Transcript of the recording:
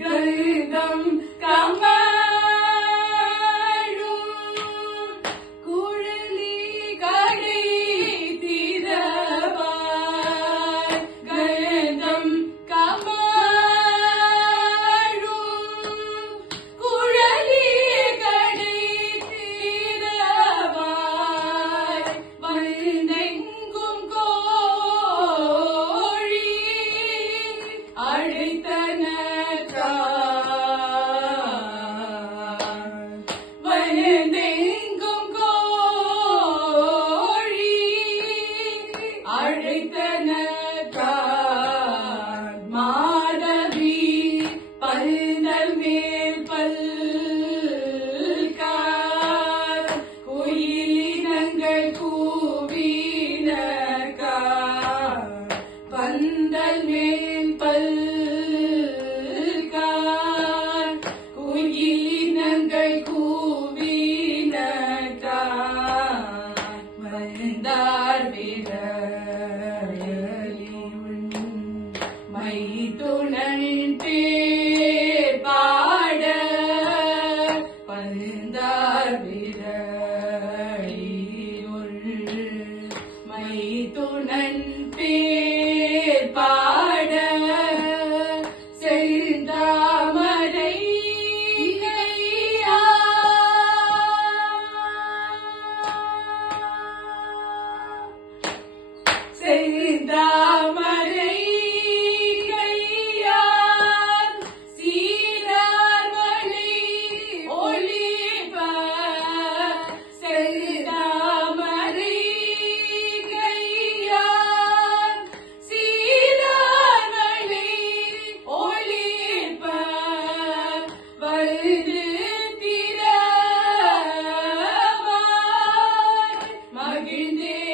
கருதம் கமழும் குழலி கடை திறவாய் கருதம் கமழும் குழலி கடை திறவாய் வந்தெங்கும் கோழி அழைத்தன வந்தெங்கும் கோழி அழைத்தன மாதவி பல்நல் மேல் பல்கார் குயிலினங்கள் கூவின பந்தல் மேல் பல்கார் குயிலினங்கள் கூவின வந்தார் விரையுள் மைத்துணன் பேர் பாட பந்தார் விரையுள் மைத்துணன் பேர் பாட செந்தாமரை செந்தாமரை கையார் சீரார்வனை ஒளிப செந்தாமரை கையார் சீரார்வனை ஒளிப வழுது திறவாய் மகிழ்ந்தே